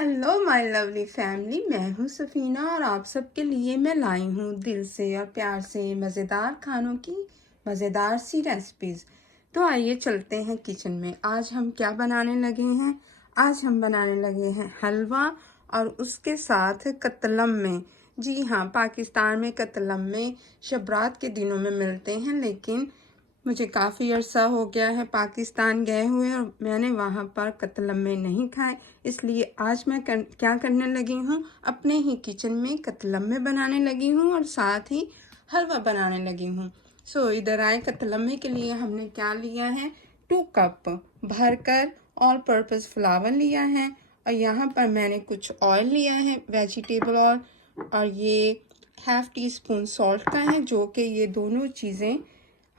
Hello my lovely family, मैं हूँ सफ़ीना और आप सबके लिए मैं लाई हूँ दिल से और प्यार से मज़ेदार खानों की मज़ेदार सी रेसिपीज़। तो आइए चलते हैं किचन में। आज हम क्या बनाने लगे हैं? आज हम बनाने लगे हैं हलवा और उसके साथ कतलम में। जी हाँ, पाकिस्तान में कतलम में शबरात के दिनों में मिलते हैं, लेकिन मुझे काफ़ी अरसा हो गया है पाकिस्तान गए हुए और मैंने वहाँ पर कतलम्मे नहीं खाए। इसलिए आज मैं क्या करने लगी हूँ, अपने ही किचन में कतलम्मे बनाने लगी हूँ और साथ ही हलवा बनाने लगी हूँ। सो इधर आए। कतलम्मे के लिए हमने क्या लिया है, 2 कप भरकर ऑल पर्पज़ फ्लावर लिया है और यहाँ पर मैंने कुछ ऑयल लिया है, वेजिटेबल ऑयल, और ये ½ टीस्पून सॉल्ट का है, जो कि ये दोनों चीज़ें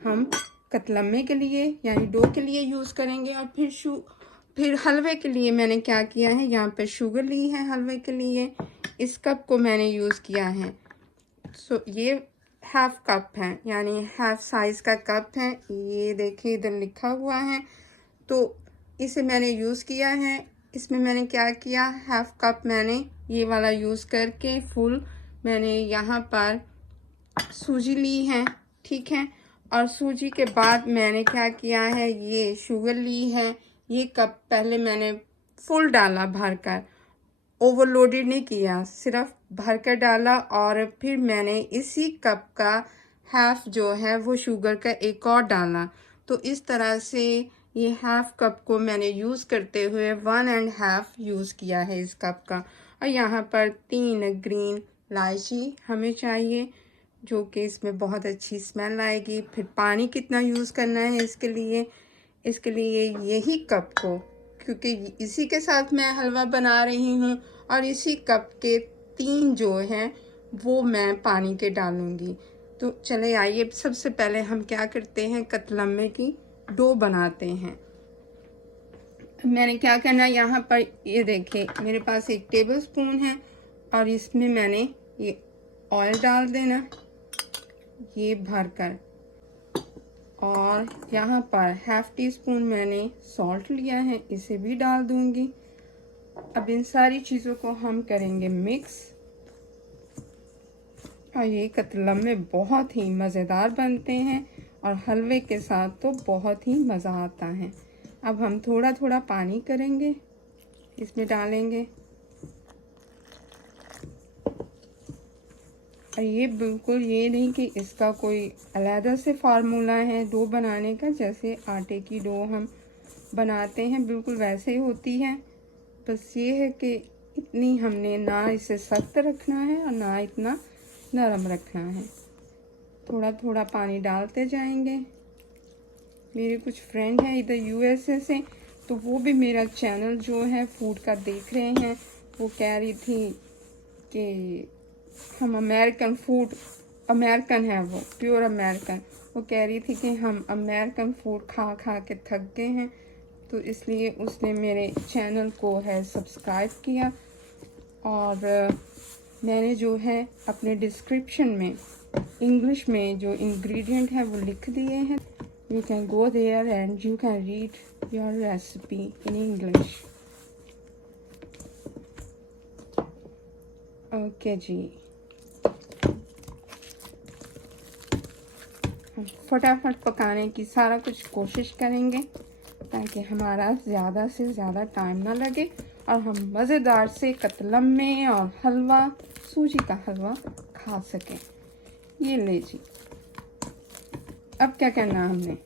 हम कतलम्मे के लिए यानी डो के लिए यूज़ करेंगे। और फिर हलवे के लिए मैंने क्या किया है, यहाँ पे शुगर ली है हलवे के लिए। इस कप को मैंने यूज़ किया है। ये ½ कप है, यानी हाफ साइज़ का कप है। ये देखिए इधर लिखा हुआ है, तो इसे मैंने यूज़ किया है। इसमें मैंने क्या किया, ½ कप मैंने ये वाला यूज़ करके फुल मैंने यहाँ पर सूजी ली है, ठीक है। और सूजी के बाद मैंने क्या किया है, ये शुगर ली है। ये कप पहले मैंने फुल डाला भरकर, ओवरलोडेड नहीं किया, सिर्फ भरकर डाला। और फिर मैंने इसी कप का हाफ जो है वो शुगर का एक और डाला। तो इस तरह से ये ½ कप को मैंने यूज़ करते हुए 1½ यूज़ किया है इस कप का। और यहाँ पर 3 ग्रीन इलायची हमें चाहिए, जो कि इसमें बहुत अच्छी स्मेल आएगी। फिर पानी कितना यूज़ करना है इसके लिए यही कप को, क्योंकि इसी के साथ मैं हलवा बना रही हूँ, और इसी कप के 3 जो हैं वो मैं पानी के डालूँगी। तो चले आइए, सबसे पहले हम क्या करते हैं, कतलम्मे की डो बनाते हैं। मैंने क्या करना है, यहाँ पर ये देखिए मेरे पास 1 टेबलस्पून है और इसमें मैंने ये ऑयल डाल देना, ये भरकर। और यहाँ पर ½ टीस्पून मैंने सॉल्ट लिया है, इसे भी डाल दूंगी। अब इन सारी चीज़ों को हम करेंगे मिक्स। और ये कतलम्मे बहुत ही मज़ेदार बनते हैं और हलवे के साथ तो बहुत ही मज़ा आता है। अब हम थोड़ा थोड़ा पानी करेंगे, इसमें डालेंगे। और ये बिल्कुल ये नहीं कि इसका कोई अलग से फार्मूला है डो बनाने का, जैसे आटे की डो हम बनाते हैं बिल्कुल वैसे ही होती है। बस ये है कि इतनी हमने ना इसे सख्त रखना है और ना इतना नरम रखना है। थोड़ा थोड़ा पानी डालते जाएंगे। मेरे कुछ फ्रेंड हैं इधर USA से, तो वो भी मेरा चैनल जो है फूड का देख रहे हैं। वो कह रही थी कि हम अमेरिकन है, वो प्योर अमेरिकन। वो कह रही थी कि हम अमेरिकन फूड खा खा के थक गए हैं, तो इसलिए उसने मेरे चैनल को है सब्सक्राइब किया। और मैंने जो है अपने डिस्क्रिप्शन में इंग्लिश में जो इंग्रेडिएंट है वो लिख दिए हैं। You can go there and you can read your recipe in English. Okay जी, हम फटाफट पकाने की सारा कुछ कोशिश करेंगे ताकि हमारा ज़्यादा से ज़्यादा टाइम ना लगे और हम मज़ेदार से कतलम्मे और हलवा, सूजी का हलवा खा सकें। ये ले जी। अब क्या करना हमने,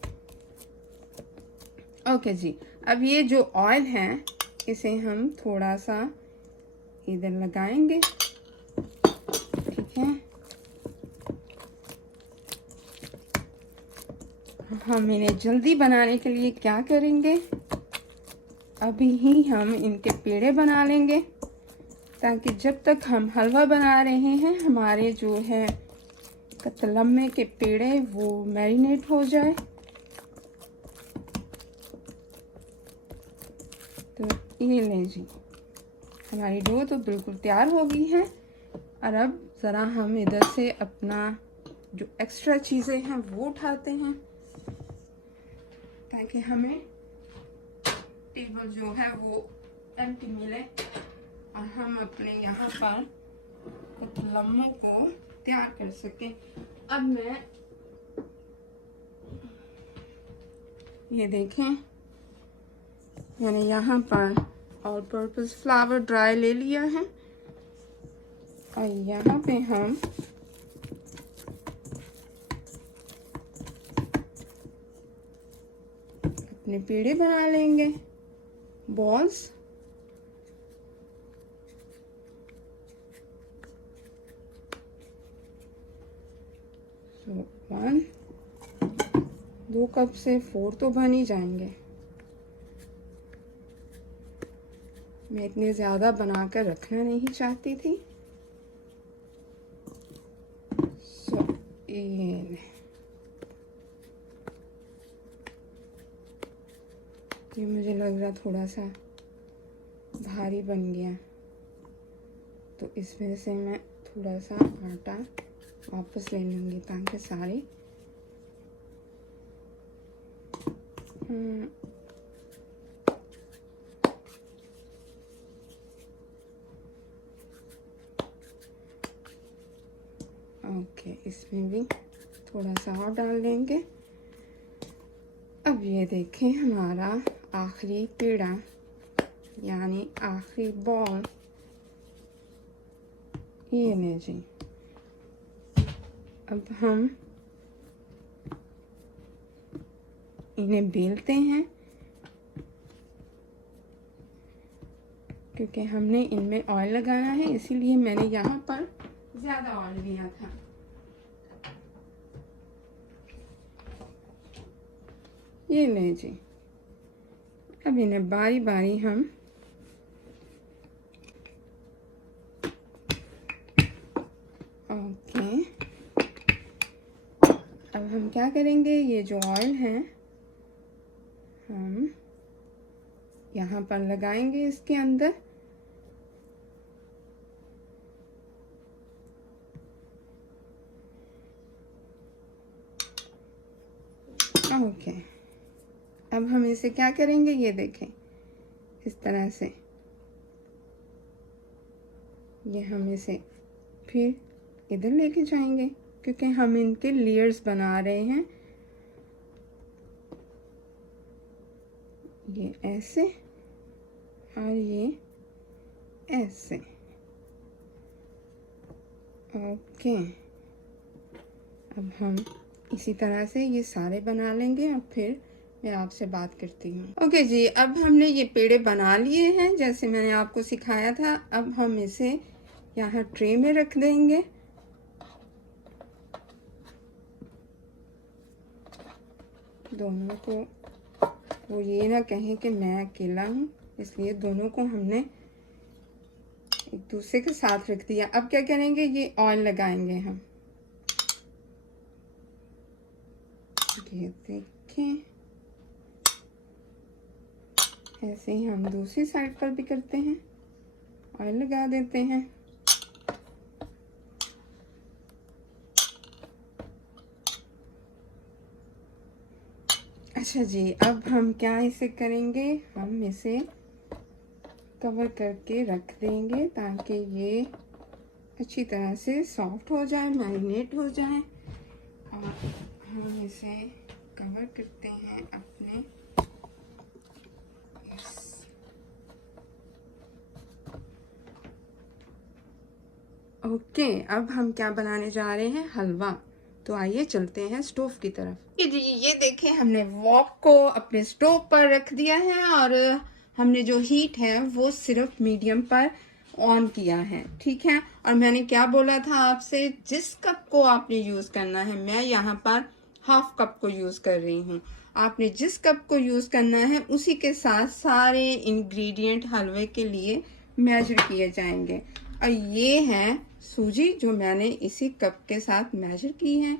ओके जी, अब ये जो ऑयल है इसे हम थोड़ा सा इधर लगाएंगे, ठीक है। हम इन्हें जल्दी बनाने के लिए क्या करेंगे, अभी ही हम इनके पेड़े बना लेंगे, ताकि जब तक हम हलवा बना रहे हैं हमारे जो है कतलम्मे के पेड़े वो मैरिनेट हो जाए। तो ये लें जी, हमारी डो तो बिल्कुल तैयार हो गई है। और अब ज़रा हम इधर से अपना जो एक्स्ट्रा चीज़ें हैं वो उठाते हैं, ताकि हमें टेबल जो है वो एम्प्टी मिले। और हम अपने यहाँ पर कुछ लम्हों को तैयार कर सकें। अब मैं ये देखें, मैंने यहाँ पर ऑल पर्पस फ्लावर ड्राई ले लिया है और यहाँ पे हम अपने पेड़े बना लेंगे, बॉल्स। सो 2 कप से 4 तो बन ही जाएंगे। मैं इतने ज़्यादा बनाकर रखना नहीं चाहती थी। सो ये मुझे लग रहा थोड़ा सा भारी बन गया, तो इसमें से मैं थोड़ा सा आटा वापस ले लूँगी ताकि सारे ओके, इसमें भी थोड़ा सा और डाल देंगे। अब ये देखें, हमारा आखिरी पेड़ा यानी आखिरी बॉल ये ले जी। अब हम इन्हें बेलते हैं क्योंकि हमने इनमें ऑयल लगाया है, इसीलिए मैंने यहाँ पर ज़्यादा ऑयल लिया था। ये ले जी। अब इन्हें बारी बारी हम ओके। अब हम क्या करेंगे, ये जो ऑयल है हम यहाँ पर लगाएंगे इसके अंदर। ओके, अब हम इसे क्या करेंगे, ये देखें इस तरह से ये हम इसे फिर इधर लेके जाएंगे क्योंकि हम इनके लेयर्स बना रहे हैं। ये ऐसे और ये ऐसे। ओके, अब हम इसी तरह से ये सारे बना लेंगे और फिर मैं आपसे बात करती हूँ। ओके जी, अब हमने ये पेड़े बना लिए हैं जैसे मैंने आपको सिखाया था। अब हम इसे यहाँ ट्रे में रख देंगे। दोनों को वो ये ना कहें कि मैं अकेला हूँ, इसलिए दोनों को हमने एक दूसरे के साथ रख दिया। अब क्या करेंगे, ये ऑयल लगाएंगे हम। ये देखें, ऐसे ही हम दूसरी साइड पर भी करते हैं, ऑयल लगा देते हैं। अच्छा जी, अब हम क्या इसे करेंगे, हम इसे कवर करके रख देंगे ताकि ये अच्छी तरह से सॉफ्ट हो जाए, मैरिनेट हो जाए। और हम इसे कवर करते हैं अपने ओके। अब हम क्या बनाने जा रहे हैं, हलवा। तो आइए चलते हैं स्टोव की तरफ। जी, ये देखें, हमने वॉक को अपने स्टोव पर रख दिया है और हमने जो हीट है वो सिर्फ मीडियम पर ऑन किया है, ठीक है। और मैंने क्या बोला था आपसे, जिस कप को आपने यूज़ करना है, मैं यहाँ पर हाफ कप को यूज़ कर रही हूँ। आपने जिस कप को यूज़ करना है उसी के साथ सारे इंग्रेडिएंट हलवे के लिए मेजर किए जाएंगे। और ये है सूजी जो मैंने इसी कप के साथ मेजर की है।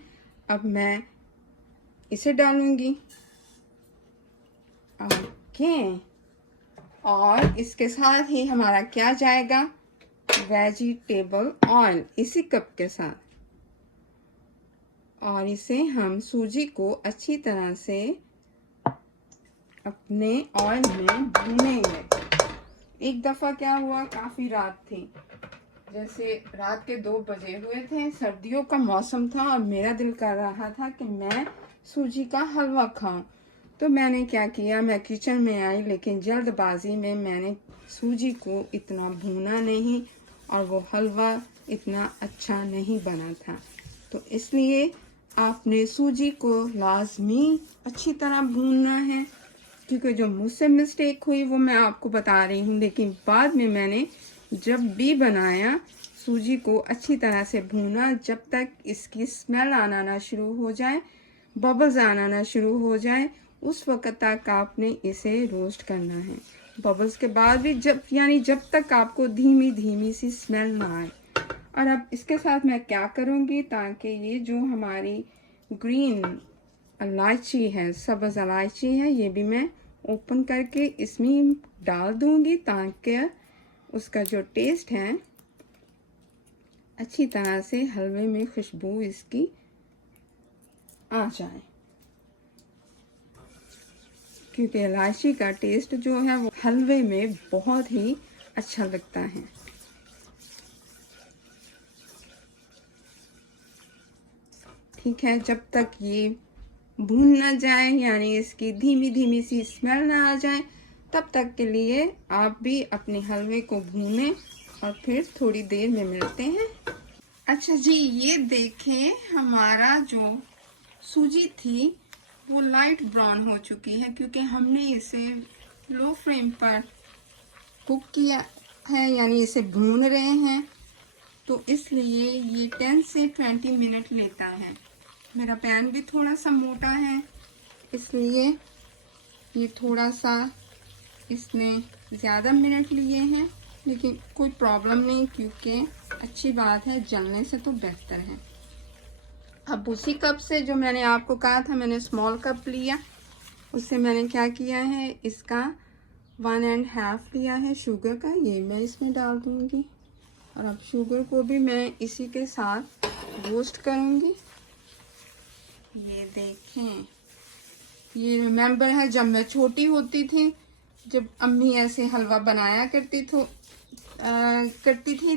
अब मैं इसे डालूंगी। ओके, और इसके साथ ही हमारा क्या जाएगा, वेजिटेबल ऑयल इसी कप के साथ। और इसे हम सूजी को अच्छी तरह से अपने ऑयल में भूनेंगे। एक दफ़ा क्या हुआ, काफ़ी रात थी, जैसे रात के 2 बजे हुए थे, सर्दियों का मौसम था और मेरा दिल कर रहा था कि मैं सूजी का हलवा खाऊं। तो मैंने क्या किया, मैं किचन में आई, लेकिन जल्दबाजी में मैंने सूजी को इतना भूना नहीं और वो हलवा इतना अच्छा नहीं बना था। तो इसलिए आपने सूजी को लाजमी अच्छी तरह भूनना है, क्योंकि जो मुझसे मिस्टेक हुई वो मैं आपको बता रही हूँ। लेकिन बाद में मैंने जब भी बनाया, सूजी को अच्छी तरह से भूना, जब तक इसकी स्मेल आना ना शुरू हो जाए, बबल्स आना ना शुरू हो जाए, उस वक्त तक आपने इसे रोस्ट करना है। बबल्स के बाद भी जब तक आपको धीमी धीमी सी स्मेल ना आए। और अब इसके साथ मैं क्या करूँगी, ताकि ये जो हमारी ग्रीन इलायची है, सब्ज़ इलायची है, ये भी मैं ओपन करके इसमें डाल दूँगी, ताकि उसका जो टेस्ट है अच्छी तरह से हलवे में खुशबू इसकी आ जाए, क्योंकि इलायची का टेस्ट जो है वो हलवे में बहुत ही अच्छा लगता है। ठीक है, जब तक ये भून ना जाए, यानी इसकी धीमी धीमी सी स्मेल ना आ जाए, तब तक के लिए आप भी अपने हलवे को भूनें और फिर थोड़ी देर में मिलते हैं। अच्छा जी, ये देखें, हमारा जो सूजी थी वो लाइट ब्राउन हो चुकी है, क्योंकि हमने इसे लो फ्लेम पर कुक किया है, यानी इसे भून रहे हैं। तो इसलिए ये 10 से 20 मिनट लेता है। मेरा पैन भी थोड़ा सा मोटा है, इसलिए ये थोड़ा सा इसने ज़्यादा मिनट लिए हैं, लेकिन कोई प्रॉब्लम नहीं, क्योंकि अच्छी बात है, जलने से तो बेहतर है। अब उसी कप से जो मैंने आपको कहा था, मैंने स्मॉल कप लिया, उससे मैंने क्या किया है, इसका 1.5 लिया है शुगर का, ये मैं इसमें डाल दूँगी। और अब शुगर को भी मैं इसी के साथ रोस्ट करूँगी। ये देखें, ये रिमेम्बर है जब मैं छोटी होती थी, जब अम्मी ऐसे हलवा बनाया करती थी,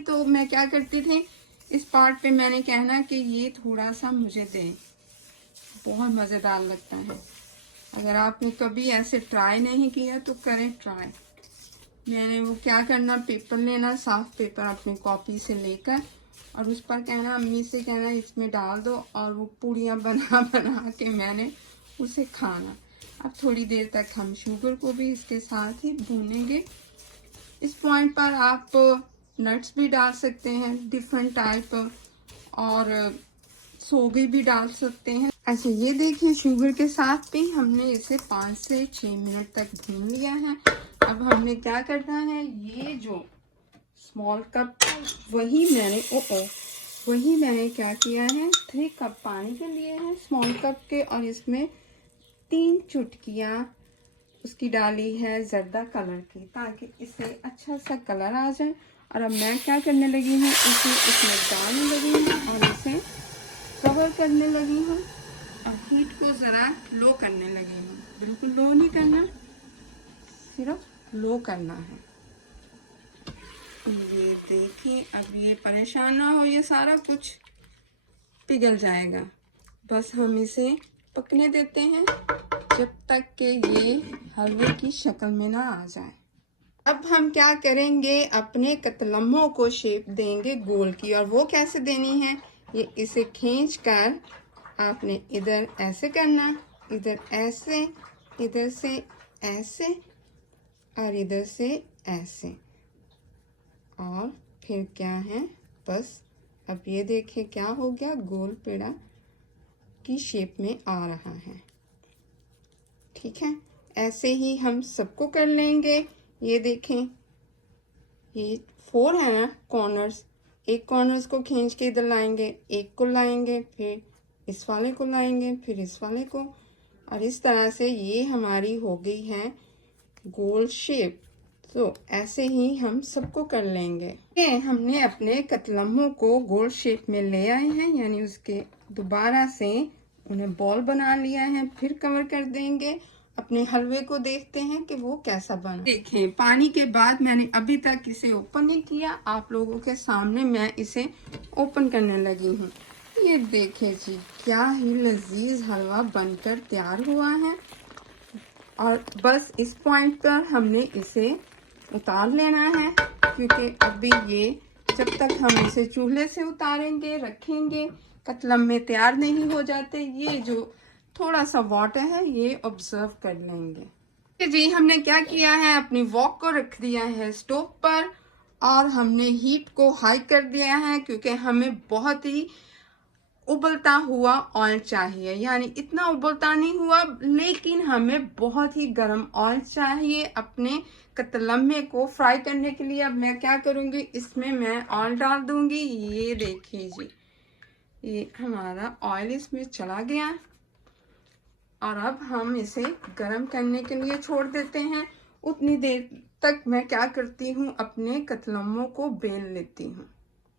तो मैं क्या करती थी, इस पार्ट पे मैंने कहना कि ये थोड़ा सा मुझे दे, बहुत मज़ेदार लगता है। अगर आपने कभी ऐसे ट्राई नहीं किया तो करें ट्राई। मैंने वो क्या करना, पेपर लेना, साफ पेपर अपनी कॉपी से लेकर, और उस पर कहना, अम्मी से कहना इसमें डाल दो, और वो पूड़ियाँ बना बना के मैंने उसे खाना। अब थोड़ी देर तक हम शुगर को भी इसके साथ ही भूनेंगे। इस पॉइंट पर आप नट्स भी डाल सकते हैं डिफरेंट टाइप, और सोगी भी डाल सकते हैं। अच्छा, ये देखिए, शुगर के साथ भी हमने इसे 5 से 6 मिनट तक भून लिया है। अब हमने क्या करना है, ये जो स्मॉल कप वही मैंने क्या किया है, 3 कप पानी के लिए हैं स्मॉल कप के, और इसमें 3 चुटकियाँ उसकी डाली है जर्दा कलर की, ताकि इसे अच्छा सा कलर आ जाए। और अब मैं क्या करने लगी हूँ, इसे इसमें डालने लगी हूँ और इसे कवर करने लगी हूँ, और हीट को ज़रा लो करने लगी हूँ। बिल्कुल लो नहीं करना, सिर्फ लो करना है। ये देखिए, अब ये परेशान ना हो, ये सारा कुछ पिघल जाएगा। बस हम इसे पकने देते हैं जब तक कि ये हलवे की शक्ल में ना आ जाए। अब हम क्या करेंगे, अपने कतलम्मों को शेप देंगे गोल की, और वो कैसे देनी है, ये इसे खींच कर आपने इधर ऐसे करना, इधर ऐसे, इधर से ऐसे, और इधर से ऐसे, और फिर क्या है, बस अब ये देखिए क्या हो गया, गोल पेड़ा की शेप में आ रहा है। ठीक है, ऐसे ही हम सबको कर लेंगे। ये देखें, ये 4 है ना कॉर्नर्स, एक कॉर्नर्स को खींच के इधर लाएंगे, एक को लाएंगे, फिर इस वाले को लाएंगे, फिर इस वाले को, और इस तरह से ये हमारी हो गई है गोल शेप। तो ऐसे ही हम सबको कर लेंगे। ये हमने अपने कतलम्मों को गोल शेप में ले आए हैं, यानी उसके दोबारा से उन्हें बॉल बना लिया है, फिर कवर कर देंगे। अपने हलवे को देखते हैं कि वो कैसा बना। देखें, पानी के बाद मैंने अभी तक इसे ओपन नहीं किया, आप लोगों के सामने मैं इसे ओपन करने लगी हूँ। ये देखें जी, क्या ही लजीज हलवा बनकर तैयार हुआ है। और बस इस पॉइंट पर हमने इसे उतार लेना है, क्योंकि अभी ये जब तक हम इसे चूल्हे से उतारेंगे रखेंगे कतलम में तैयार नहीं हो जाते। ये जो थोड़ा सा वाटर है ये ऑब्जर्व कर लेंगे। जी, हमने क्या किया है, अपनी वॉक को रख दिया है स्टोव पर और हमने हीट को हाई कर दिया है, क्योंकि हमें बहुत ही उबलता हुआ ऑयल चाहिए। यानी इतना उबलता नहीं हुआ, लेकिन हमें बहुत ही गर्म ऑयल चाहिए अपने कतलम्मे को फ्राई करने के लिए। अब मैं क्या करूंगी, इसमें मैं ऑयल डाल दूंगी। ये देखिए जी, ये हमारा ऑयल इसमें चला गया और अब हम इसे गर्म करने के लिए छोड़ देते हैं। उतनी देर तक मैं क्या करती हूँ, अपने कतलम्मों को बेल लेती हूँ।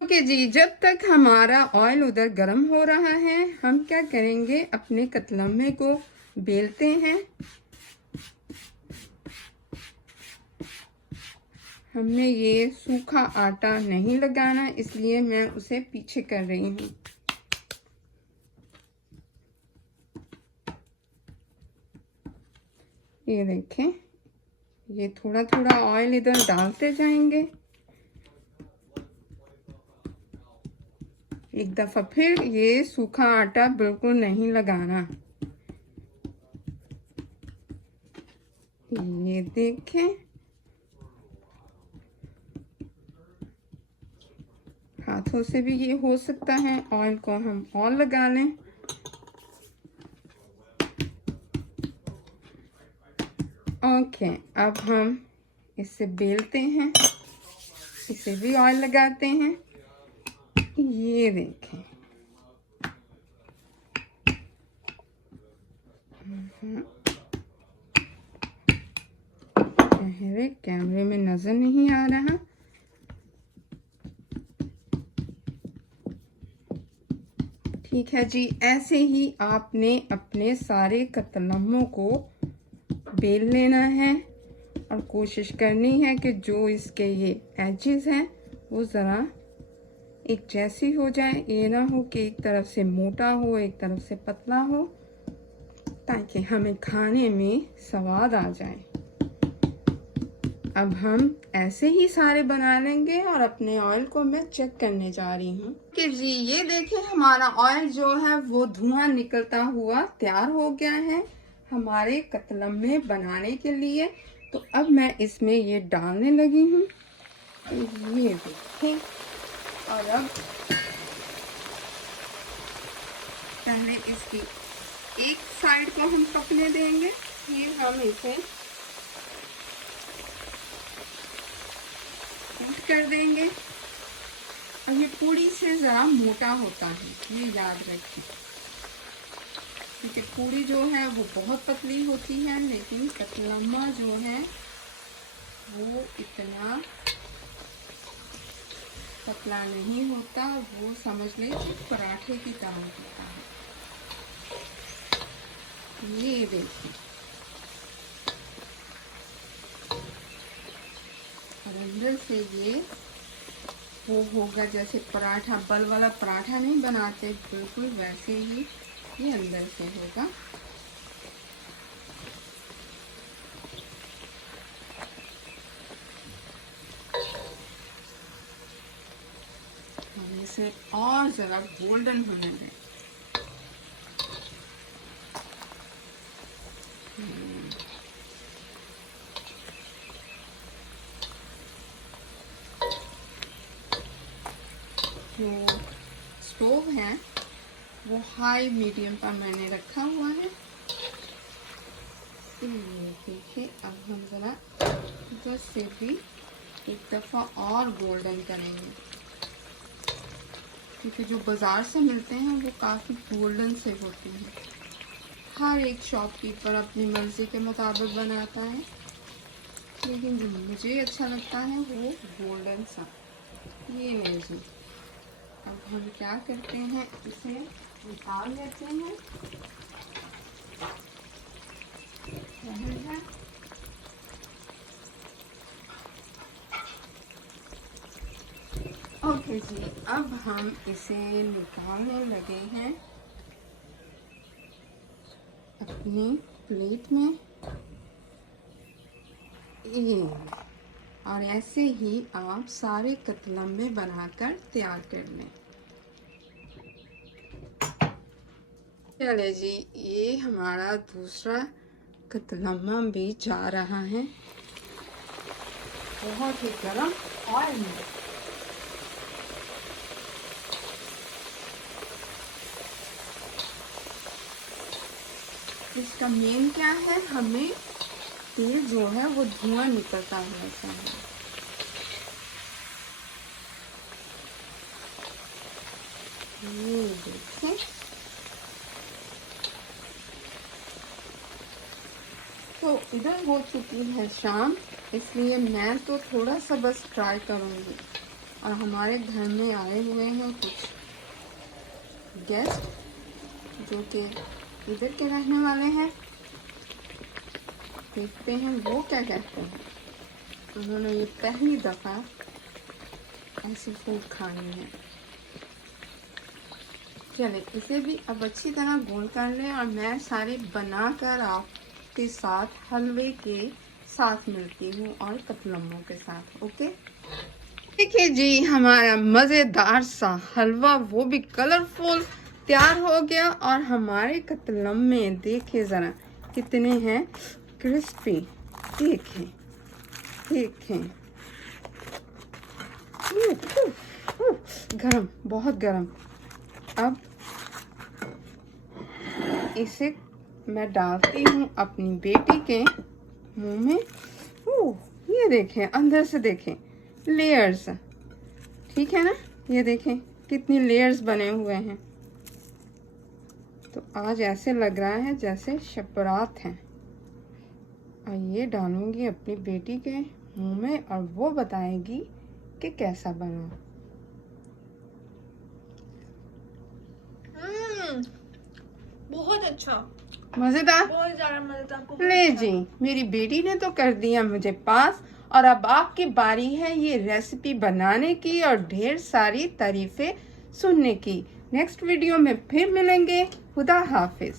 ओके जी, जब तक हमारा ऑयल उधर गर्म हो रहा है हम क्या करेंगे, अपने कतलम्मे को बेलते हैं। हमने ये सूखा आटा नहीं लगाना, इसलिए मैं उसे पीछे कर रही हूँ। ये देखें, ये थोड़ा थोड़ा ऑयल इधर डालते जाएंगे। एक दफा फिर ये सूखा आटा बिल्कुल नहीं लगाना। ये देखें, हाथों से भी ये हो सकता है, ऑयल को हम और लगा लें। ओके, अब हम इसे बेलते हैं, इसे भी ऑयल लगाते हैं। ये देखें, कैमरे में नजर नहीं आ रहा। ठीक है जी, ऐसे ही आपने अपने सारे कतलम्मों को बेल लेना है और कोशिश करनी है कि जो इसके ये एजेस हैं वो ज़रा एक जैसी हो जाए। ये ना हो कि एक तरफ से मोटा हो एक तरफ से पतला हो, ताकि हमें खाने में स्वाद आ जाए। अब हम ऐसे ही सारे बना लेंगे और अपने ऑयल को मैं चेक करने जा रही हूँ कि जी, ये देखिए हमारा ऑयल जो है वो धुआं निकलता हुआ तैयार हो गया है हमारे कतलम्मे बनाने के लिए। तो अब मैं इसमें ये डालने लगी हूँ। ये देखिए, और अब पहले इसकी एक साइड को हम पकने देंगे, फिर हम इसे उल्ट कर देंगे। और ये पूड़ी से ज़रा मोटा होता है, ये याद रखिए, क्योंकि पूड़ी जो है वो बहुत पतली होती है, लेकिन कतलम्मा जो है वो इतना पतला नहीं होता, वो समझ लें कि पराठे की तरह होता है। ये देखिए, और अंदर से ये वो होगा जैसे पराठा, बल वाला पराठा नहीं बनाते, बिल्कुल वैसे ही ये अंदर से होगा। हम इसे और ज़रा गोल्डन होने दें। जो स्टोव है वो हाई मीडियम पर मैंने रखा हुआ है। ये देखिए, अब हम ज़रा इधर से भी एक दफ़ा और गोल्डन करेंगे, क्योंकि जो बाज़ार से मिलते हैं वो काफ़ी गोल्डन से होते हैं। हर एक शॉपकीपर अपनी मर्ज़ी के मुताबिक बनाता है, लेकिन जो मुझे अच्छा लगता है वो गोल्डन सा। ये नहीं जी, अब हम क्या करते हैं, इसे निकाल लेते हैं। रहे हैं। ओके जी, अब हम इसे निकालने लगे हैं अपनी प्लेट में। ये और ऐसे ही आप सारे कतलम्बे बनाकर तैयार कर लें। चले जी, ये हमारा दूसरा कतलम्बा भी जा रहा है बहुत ही गर्म ऑयल में। इसका मेन क्या है, हमें तेल जो है वो धुआं निकलता हुआ चाहिए। ये देखें, तो इधर हो चुकी है शाम, इसलिए मैं तो थोड़ा सा बस ट्राई करूँगी। और हमारे घर में आए हुए हैं कुछ गेस्ट जो कि इधर के रहने वाले हैं। देखते हैं वो क्या कहते हैं। उन्होंने ये पहली दफ़ा ऐसी फूड खानी है। चले इसे भी अब अच्छी तरह गोल कर लें और मैं सारे बनाकर आपके साथ हलवे के साथ मिलती हूँ और कतलम्बों के साथ। ओके, देखिए जी, हमारा मज़ेदार सा हलवा वो भी कलरफुल तैयार हो गया। और हमारे कतलम्बे देखिए ज़रा कितने हैं क्रिस्पी। देखें देखें, गरम, बहुत गरम। अब इसे मैं डालती हूँ अपनी बेटी के मुंह में। ये देखें, अंदर से देखें लेयर्स, ठीक है ना। ये देखें कितनी लेयर्स बने हुए हैं। तो आज ऐसे लग रहा है जैसे शबरात हैं। और ये डालूंगी अपनी बेटी के मुंह में और वो बताएगी कि कैसा बना। बहुत अच्छा, मजेदार, बहुत ज्यादा मजेदार। ले जी, मेरी बेटी ने तो कर दिया मुझे पास। और अब आपकी बारी है ये रेसिपी बनाने की और ढेर सारी तारीफें सुनने की। नेक्स्ट वीडियो में फिर मिलेंगे। खुदा हाफिज।